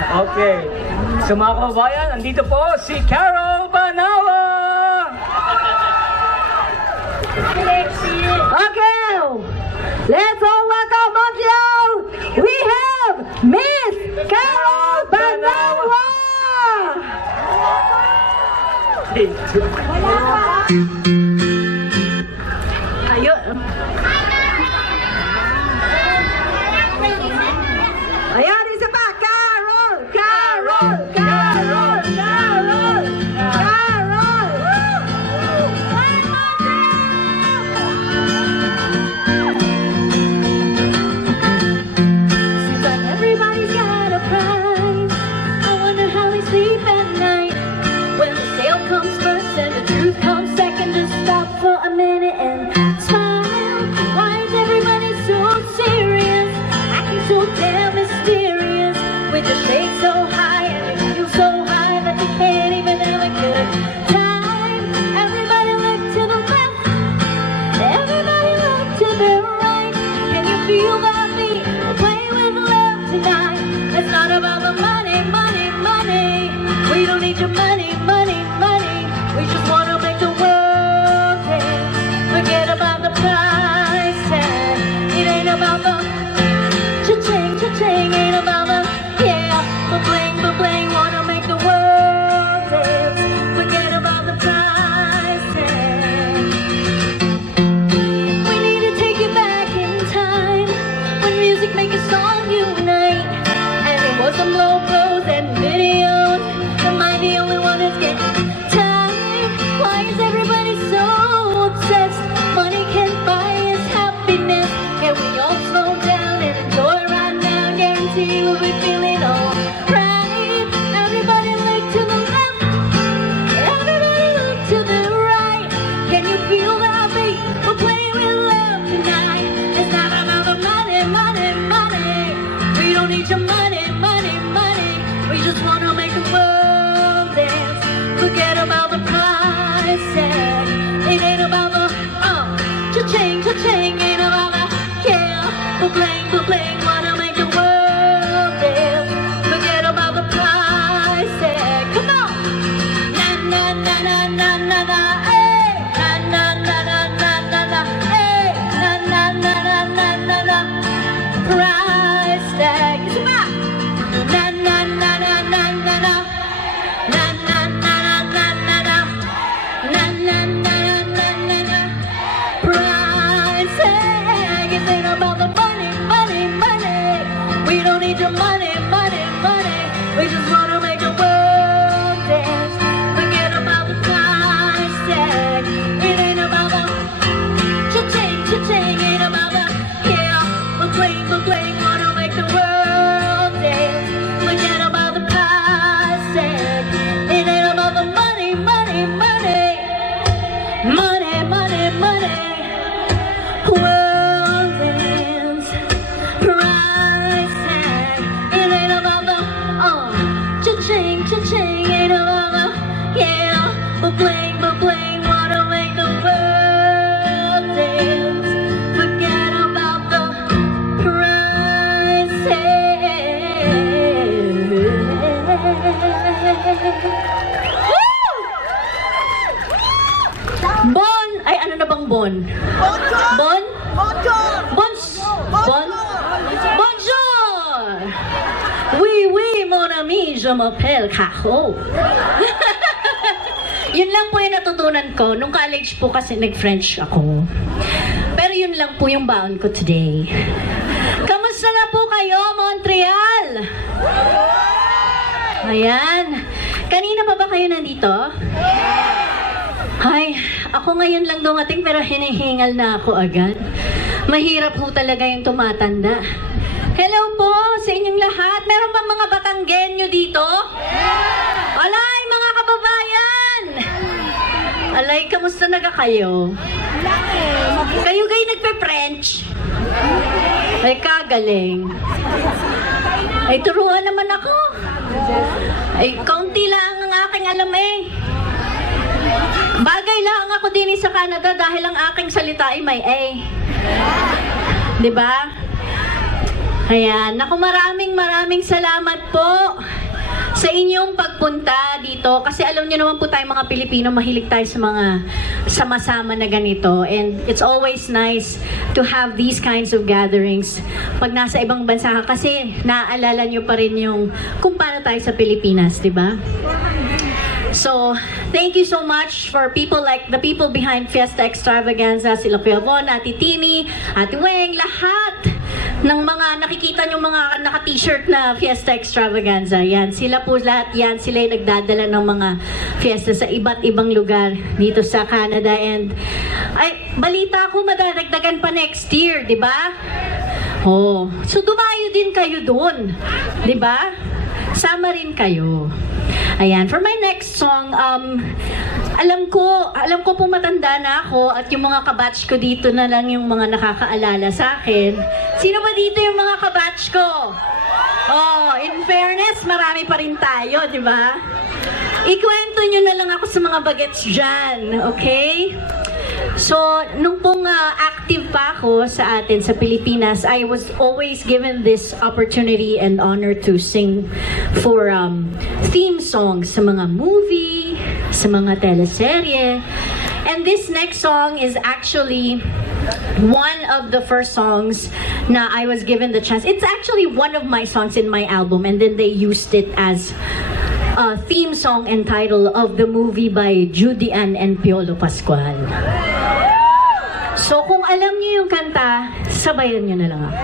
Okay. So mga kababayan, andito po si Carol Banawa! Okay, let's all welcome Montreal. We have Miss Carol Banawa. Ayun. Ayan, isa pa. Carol, Carol, Carol, Carol, Carol. Seems like everybody's got a price. I wonder how they sleep at night. When the sale comes first and the truth comes second, just stop for a minute and smile. Why is everybody so serious? Acting so damn mysterious. With your shade so high and you feel so high that you can't even have a good time. Everybody look to the left. Everybody look to the right. Can you feel that beat? Play with love tonight. It's not about the money, money, money. We don't need your money, money, money. We just wanna make the world dance. Forget about the price tag. It ain't about the cha-ching, cha-ching. Ain't about the bling, wanna make the world dance. Forget about the price tag. We need to take it back in time, when music make a song unite. And it was some low blows and videos. Am I the only one that's getting tired? Why is everybody so obsessed? Money can't buy us happiness. Can we all slow down and enjoy right now? Guarantee we'll be feeling alright. Everybody look to the left. Everybody look to the right. Can you feel that beat? We're playing with love tonight. It's not about the money, money, money. We don't need your money, money, money. We just wanna make the world dance. Forget about the price tag. It ain't about the cha-ching, cha-ching. Ain't about the bling, wanna make the world dance. Forget about the price tag. Come on. Na na na na na na na. Hey. Na na na na na na na. Hey. Na na na na na na na. Price tag. Isa pa. Na na na na na na na. Na na na na na na na. Na na na na na na na. Price tag. It ain't about the money, money, money. We don't need your money, money, money. We just wanna make the world dance. Forget about the price tag. It ain't about the cha-ching, cha-ching. Ain't about the bling, wanna make the world dance. Forget about the price tag. It ain't about the money, money, money. Money, money, money. World dance. Price tag. It ain't about the cha-ching, cha-ching. Ain't about the bling, wanna make the world dance. Forget about the price tag. Woo! Bon! Ay, ano na bang bon? Bon? Bonjour! Oui, mon ami, je m'appelle Caro. Yun lang po yung natutunan ko. Nung college po kasi nag-French ako. Pero yun lang po yung baon ko today. Kamusta na po kayo, Montreal? Ayan. Kanina pa ba kayo nandito? Ay, ako ngayon lang dumating pero hinihingal na ako agad. Mahirap po talaga yung tumatanda. Hello po sa inyong lahat. Meron ba mga Batanggenyo dito? Alay, mga kababayan! Alay, kamusta naga kayo? Kayo kayo nagpe-French? Ay, kagaling. Ay, turuan naman ako. Ay, kaunti lang ang aking alam eh. Bagay lang ako din sa Canada dahil ang aking salita ay may A. Diba? Ayan, naku, maraming salamat po sa inyong pagpunta dito kasi alam niyo naman po tayo mga Pilipino, mahilig tayo sa mga sama-sama na ganito, and it's always nice to have these kinds of gatherings pag nasa ibang bansa ka kasi naaalala niyo pa rin yung kung paano tayo sa Pilipinas, di ba? So, thank you so much for people like the people behind Fiesta Extravaganza, sila Kuya Von, Ate Tini, Ate Weng, lahat ng mga nakikita nyo mga naka-t-shirt na Fiesta Extravaganza. Yan, sila po lahat yan. Sila yung nagdadala ng mga fiesta sa iba't ibang lugar dito sa Canada. And, ay, balita ko madadagdagan pa next year, di ba? Oh, so dumayo din kayo doon, di ba? Sama rin kayo. Ayan, for my next song, alam ko po matanda na ako at yung mga kabatch ko dito na lang yung mga nakakaalala sa akin. Sino ba dito yung mga kabatch ko? Oh, in fairness, marami pa rin tayo, di ba? Ikwento nyo na lang ako sa mga bagets dyan, okay? So, nung pong active pa ako sa atin sa Pilipinas, I was always given this opportunity and honor to sing for theme songs sa mga movie, sa mga teleserye. And this next song is actually one of the first songs na I was given the chance. It's actually one of my songs in my album, and then they used it as a theme song and title of the movie by Judy Ann and Piolo Pascual. So kung alam niyo yung kanta, sabayan niyo na lang ako.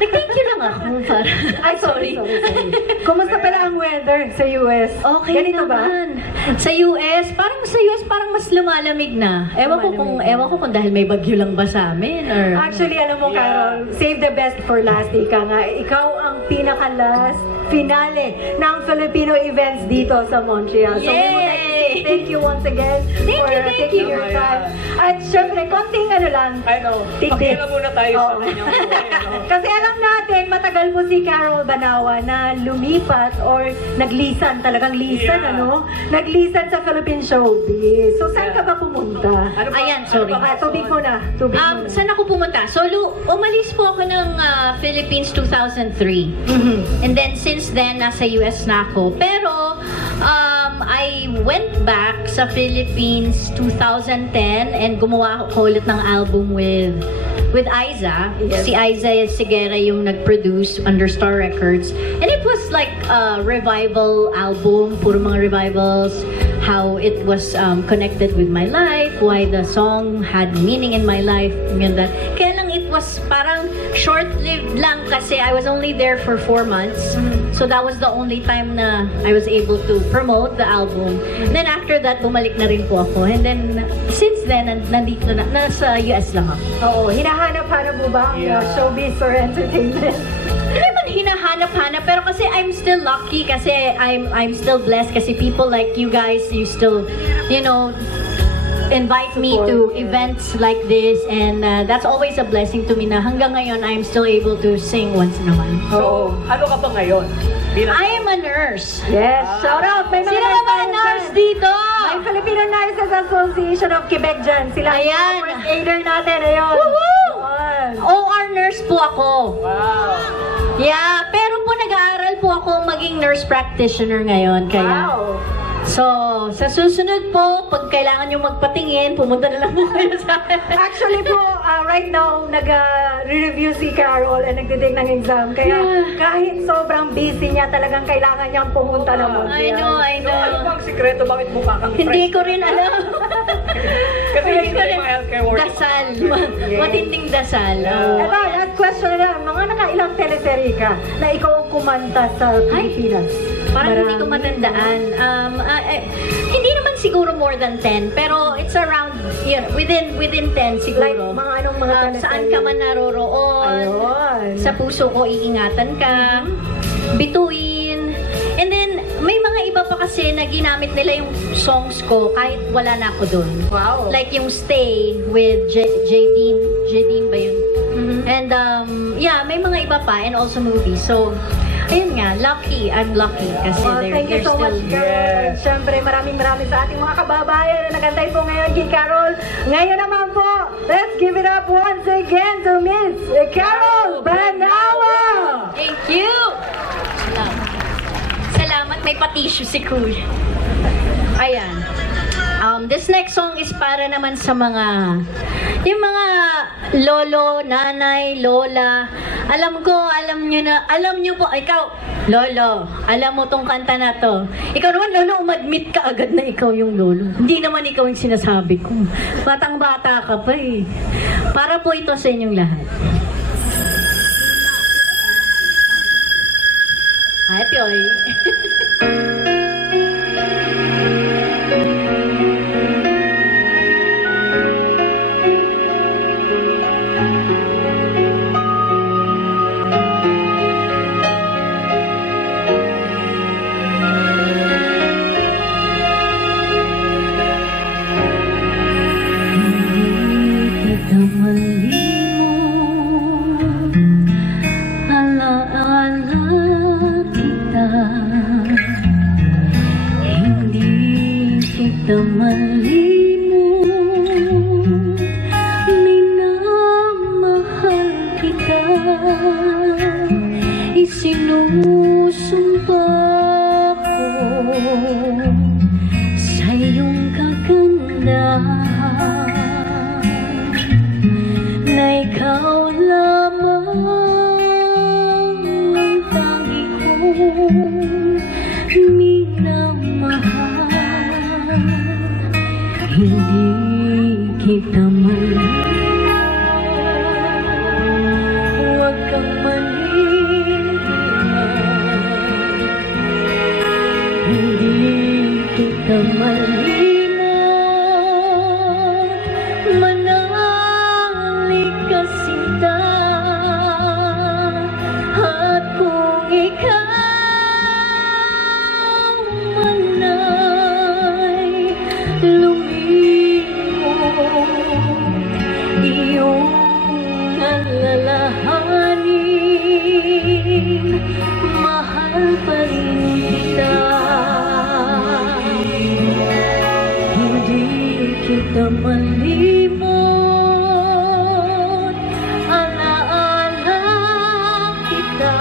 Nag-thank you lang ako. Para. Ay, sorry. Kumusta pala ang weather sa US? Okay Ganito ba? naman. Sa US, parang mas lumalamig na. Ewan ko kung dahil may bagyo lang ba sa amin or Actually, alam mo, Carol, save the best for last. Ika nga, ikaw ang pinaka-last finale ng Filipino events dito sa Montreal. So, we would like to say thank you once again for taking your time. At syempre, konting ano lang. I know. Tidbits. Pakialam muna tayo sa Oo. kanyang buhay. Kasi alam natin, matagal po si Carol Banawa na lumipat or naglisan, talagang lisan, Yeah. ano? Naglisan sa Philippine showbiz. So, saan ka ba pumunta? Ano ba- Ayan, sorry. ano ba- Tubig muna. Tubig muna. saan ako pumunta? So, umalis po ako ng Philippines 2003. Mhm. And then, since then, nasa US na ako. Pero, I went back sa Philippines 2010 and gumawa ako ulit ng album with Aiza. Yes. Si Aiza Sigera yung nag-produce under Star Records. And it was like a revival album, puro mga revivals, how it was connected with my life, why the song had meaning in my life, ganda. Kaya lang it was parang short-lived lang kasi I was only there for 4 months. So that was the only time na I was able to promote the album. Then after that, bumalik na rin po ako. And then, since then, nandito na, nasa US lang ako. Oo, hinahanap-hanap mo ba ang Yeah. showbiz or entertainment? Hindi man hinahanap-hanap, pero kasi I'm still lucky kasi I'm still blessed kasi people like you guys, you still, you know, invite me to events like this and that's always a blessing to me na hanggang ngayon I'm still able to sing once in a while. So, ano ka pa ngayon? Bilang- I am a nurse. Yes, shout out! May Sino ba mga nurse dito? May Filipino Nurses Association of Quebec dyan. Sila Ayan. yung first aider natin. Ayun. Woohoo! Ayun. OR nurse po ako. Wow. Yeah, pero po nag-aaral po ako maging nurse practitioner ngayon. Kaya, Wow. so, sa susunod po, pag kailangan nyo magpatingin, pumunta na lang po kayo sa Actually po, right now, nag-review si Carol and nagtitake ng exam. Kaya kahit sobrang busy niya, talagang kailangan niyang pumunta ng Montreal. I So, ano know. bang sikreto? Bakit mukha kang Hindi fresh? ko rin alam. Kasi Hindi hindi ko rin. mga healthcare workers. Dasal. Matinding dasal. Yeah. Ito, last question na. Mga nakailang teleserye ka na ikaw ang kumanta sa Pilipinas? Parang hindi ko Marami. matandaan. Hindi naman siguro more than 10, pero it's around, within 10 Like, siguro. mga anong mga teleserye? Saan ka man naroroon, Ayun. sa puso ko iingatan ka, bituin, and then may mga iba pa kasi na ginamit nila yung songs ko kahit wala na ako doon. Wow. Like yung Stay with Jadine ba yun? And yeah, may mga iba pa and also movies. So, ayun nga, I'm lucky kasi Thank you they're so much, still Carol. Yes. And syempre, maraming sa ating mga kababayan na nagantay po ngayon kay Carol. Ngayon naman po, let's give it up once again to Miss Carol Banawa! Thank you! Salamat, may pa-tissue si Kuya. Ayan. This next song is para naman sa yung mga lolo, nanay, lola. Alam nyo po, ikaw, lolo, alam mo tong kanta na to. Ikaw naman, lolo, umadmit ka agad na ikaw yung lolo. Hindi naman ikaw yung sinasabi ko. Batang-bata ka pa eh. Para po ito sa inyong lahat. Hi, Pioy. Malimot, minamahal kita, isinusumpa ko sa iyong kagandahan na ikaw lamang ang tangi kong minamahal. Hindi kita man, huwag kang man kita malimot, manalik ka sinta, at kung ikaw man ay lumimot, iyong alalahanin, mahal pa rin kita. Hindi kita malimot, alaala kita.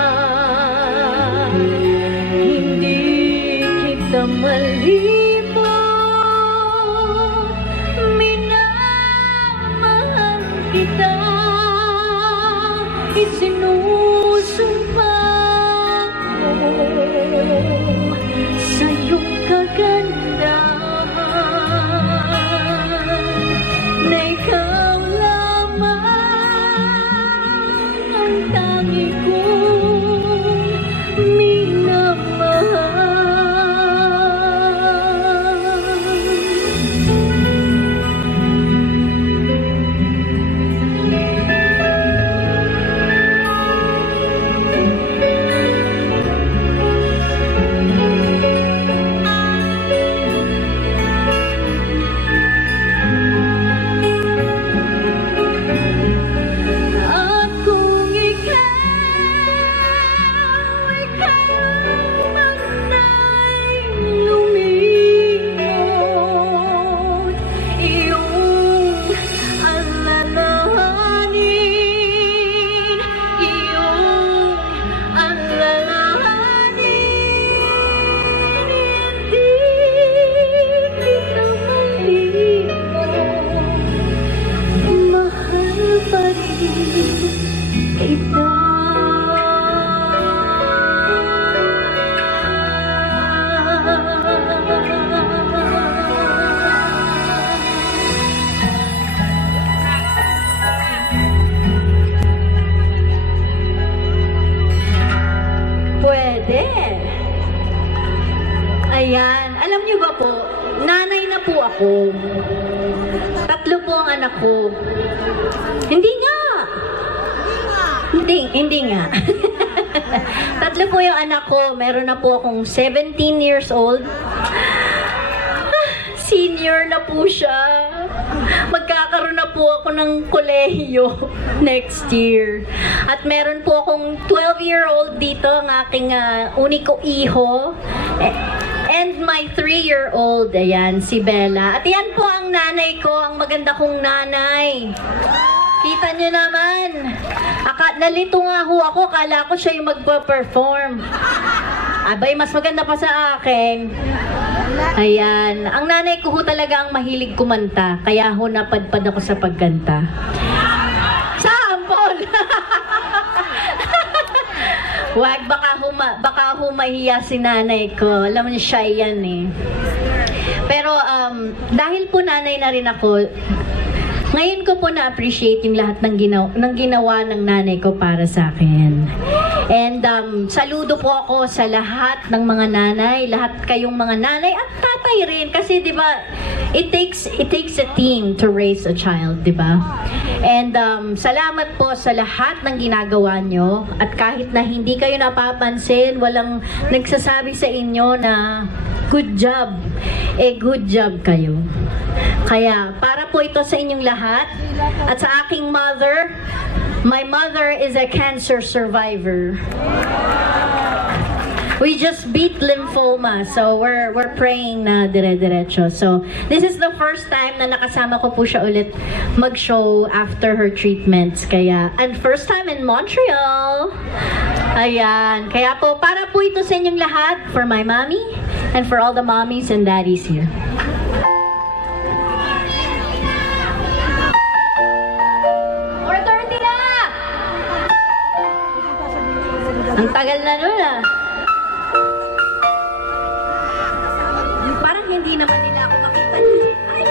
Hindi kita malimot, minamahal kita. Isinusumpa ko sa iyong kagandahan na ikaw lamang ang tangi kong minamahal. At kung ikaw man ay lumimot, iyong alalahanin, iyong alalahanin, hindi kita malimot, mahal pa rin kita. Pwede. Ayan. Alam niyo ba po, nanay na po ako. 3 po ang anak ko. Hindi nga. Hindi nga. 3 po yung anak ko. Meron na po akong 17 years old. Senior na po siya. Magkakaroon na po ako ng kolehiyo next year. At meron po akong 12-year-old dito, ang aking uniko iho. And my 3-year-old, ayan, si Bella. At yan po ang nanay ko, ang maganda kong nanay. Kita nyo naman. Nalito nga ho ako, kala ko siya yung magpa-perform. Abay, mas maganda pa sa akin. Ayan. Ang nanay ko ho talaga ang mahilig kumanta. Kaya ho napadpad ako sa pagkanta. Sample! Wag, baka ho mahiya si nanay ko. Alam mo niya, shy yan eh. Pero dahil po nanay na rin ako, ngayon ko po na-appreciate yung lahat ng ginawa ng nanay ko para sa akin. And saludo po ako sa lahat ng mga nanay, lahat kayong mga nanay at tatay rin kasi 'di ba, it takes a team to raise a child, 'di ba? And salamat po sa lahat ng ginagawa nyo at kahit na hindi kayo napapansin, walang nagsasabi sa inyo na good job. Good job kayo. Kaya para po ito sa inyong lahat at sa aking mother. My mother is a cancer survivor. We just beat lymphoma, so we're praying na dire-diretso. So this is the first time na nakasama ko po siya ulit mag-show after her treatments. Kaya, and first time in Montreal. Ayan. Kaya po, para po ito sa inyong lahat, for my mommy and for all the mommies and daddies here. Ang tagal na nun ah. Parang hindi naman nila ako makita. Ay!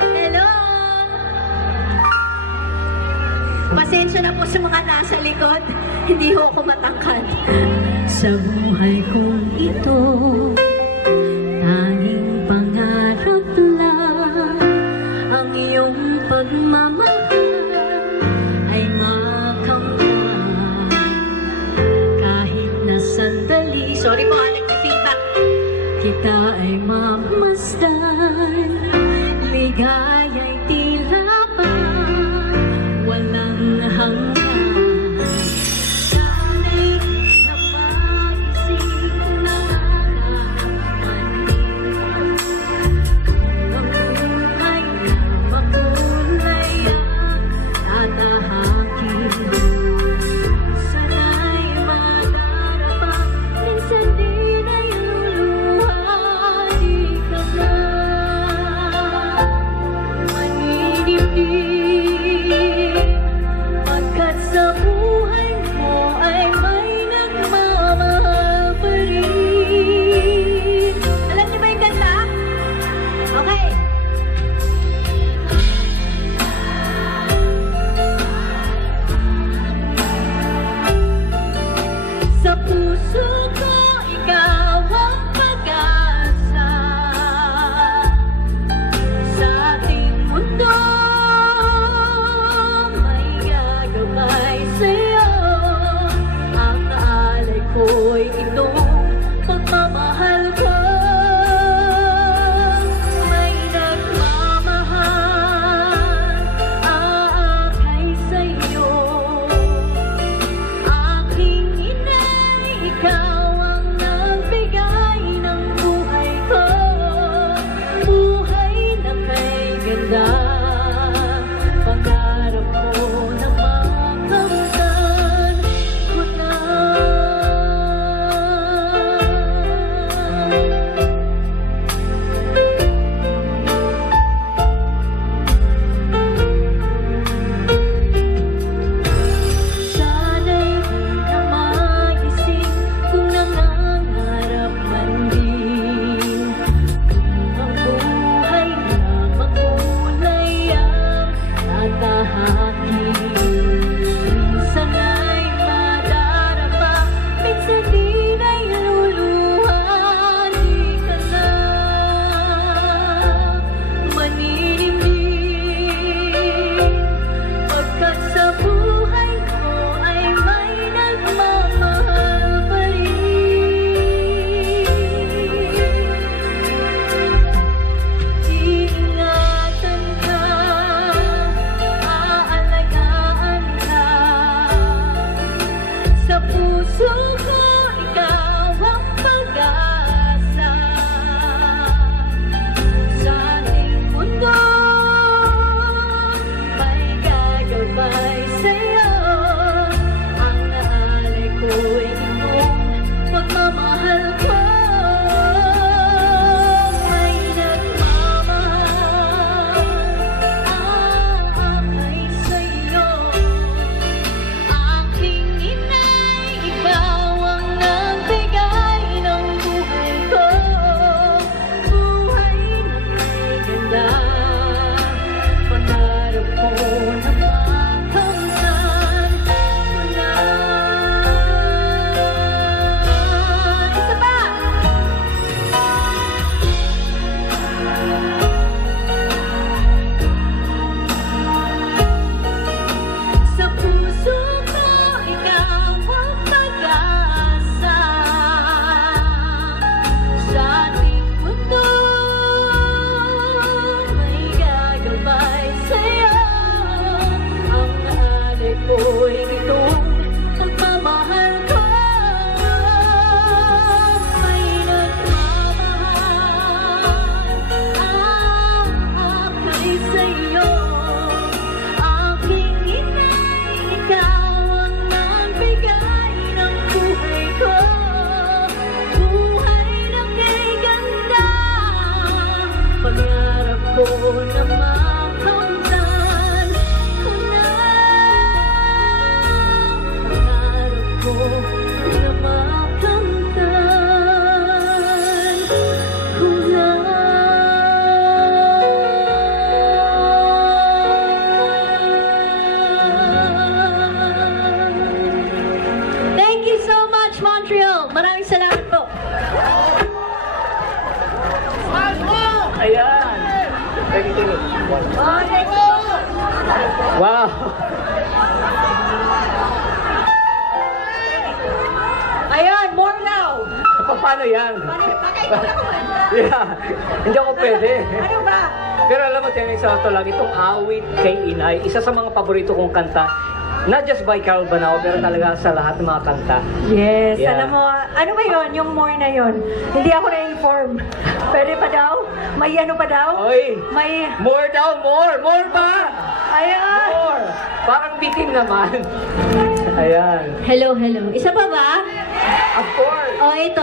Hello! Pasensya na po sa mga nasa likod. Hindi ho ako matangkad. Sa buhay kong ito, kita ay mamasdan. Ligaya'y tila ba walang hanggan. Sana'y na mag-isip na nakakapanin. Ang buhay na makulay at tatahakin. Sana'y madarapa, minsan di na'y luluha. Di ka na maninimdim, pagkat sa buhay mo ay may nagmamahal pa rin. Alam niyo ba yung kanta? Okay. Sa puso ko, ikaw ang pag-asa. Sa ating mundo, may gagabay sa'yo. Ang naalay ko'y itong pagmamahal ko. May nagmamahal, aakay sa'yo. Aking inay, ikaw ang nagbigay ng buhay ko. Buhay na kay ganda, pangarap ko na makamtan ko na. Sana'y di na magising kung nangangarap man din. Ang buhay na makulay at tatahakin. Minsan ay madarapa, minsan di na'y luluha. Di ka na maninimdim, pagkat sa buhay mo ay may nagmamahal pa rin. Iingatan ka, aalagaan ka. Sa puso ko, ikaw ang pag-asa. Sa ating mundo, may gagabay sa'yo. Ang naalay ko'y itong pagmamahal ko. May nagmamahal, aakay sa'yo. Aking inay, ikaw ang nagbigay ng buhay ko. Buhay na kay ganda, pangarap ko na makamtan ko na. Isa pa! Sa puso ko, ikaw ang pag-asa. Sa ating mundo, may gagabay sa'yo. Ang naalay ko'y itong pagmamahal ko. May nagmamahal, aakay sa'yo. Aking inay, ikaw ang nagbigay ng buhay ko. Buhay na kay ganda, pangarap ko na makamtan ko na. Pangarap ko na makamtan ko na. Thank you so much, Montreal. Maraming salamat po. Ayan. Wow. Ayan, more now. paano yan? Baka ikaw na kumanta. Yeah, hindi ako pwede. Ano ba? Pero alam mo, Tenay, sa to lang, itong awit kay Inay, isa sa mga paborito kong kanta, not just by Carol Banao, pero talaga sa lahat ng mga kanta. Yes, Yeah. alam mo, ano ba yon yung more na yon? Hindi ako na-inform. Pwede pa daw? May ano pa daw? Oy, May, more daw, more ba? ayan! More! Parang bitin naman. Ayan. Hello, hello. Isa pa ba? Of course. Oh, ito.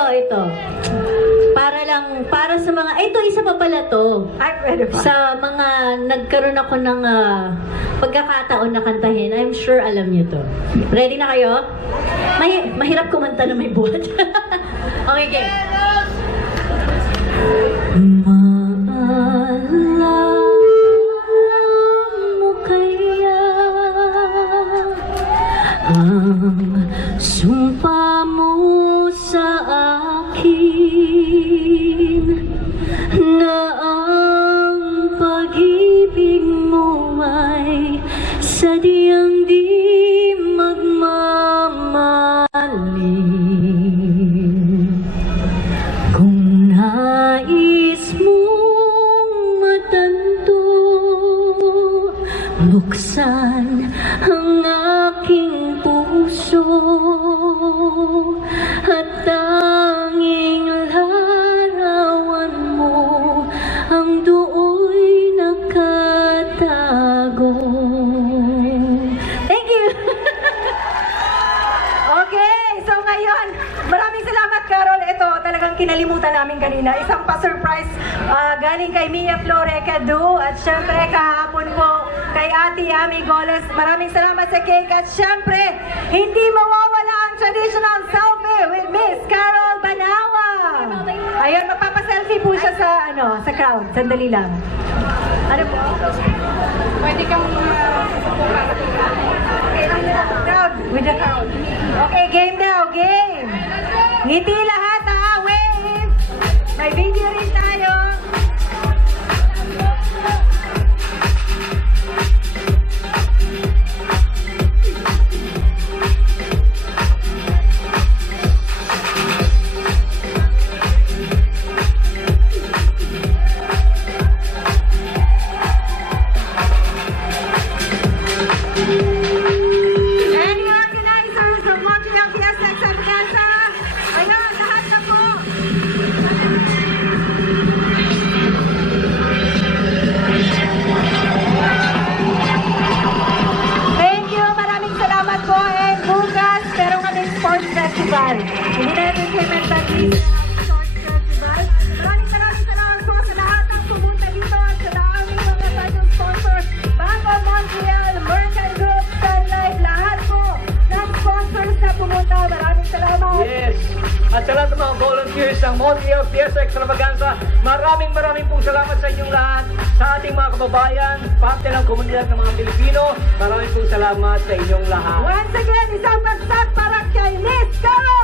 Para sa mga, ito, isa pa pala to. Ay, pwede pa. Sa mga nagkaroon ako ng pagkakataon na kantahin, I'm sure alam niyo to. Ready na kayo? Mahirap kumanta na may buhat. Okay, game. Maalala mo kaya ang sumpa mo sa akin na ang pag-ibig mo ay sadyang di magmamaling. Kung nais mong matanto, buksan ang aking puso at tanging larawan mo ang dooy nakatago. Thank you! Okay, so ngayon, maraming salamat, Carol. Ito, talagang kinalimutan namin kanina. Isang pa-surprise galing kay Mia Flore Cadu at syempre kahapon po kay Ate Ami Goles. Maraming salamat sa cake at syempre, hindi mawawala ang traditional selfie with Miss Carol Banawa. Ayun, magpapaselfie po siya sa crowd. Sandali lang. Ano po? Pwede kang crowd, with the crowd. Okay, game now, game. Ngiti lahat ha, wave. May video rin tayo. And the organizers of Montreal Fiesta Extravaganza. Ayun, lahat na po. Thank you, maraming salamat po. And bukas, meron kaming sports festival. Hindi natin mental list sports festival. Maraming salamat po sa lahat ng pumunta dito at sa aming mga bagong sponsors. Bank of Montreal, Merchant Group, Sun Life, lahat po ng sponsors na pumunta. Maraming salamat. Yes. At sa lahat ng mga volunteers ng Montreal Fiesta Extravaganza, maraming pong salamat sa inyong lahat, sa ating mga kababayan, parte ng komunidad ng mga Pilipino. Maraming pong salamat sa inyong lahat. Once again, isang bagsak para kay Miss Carol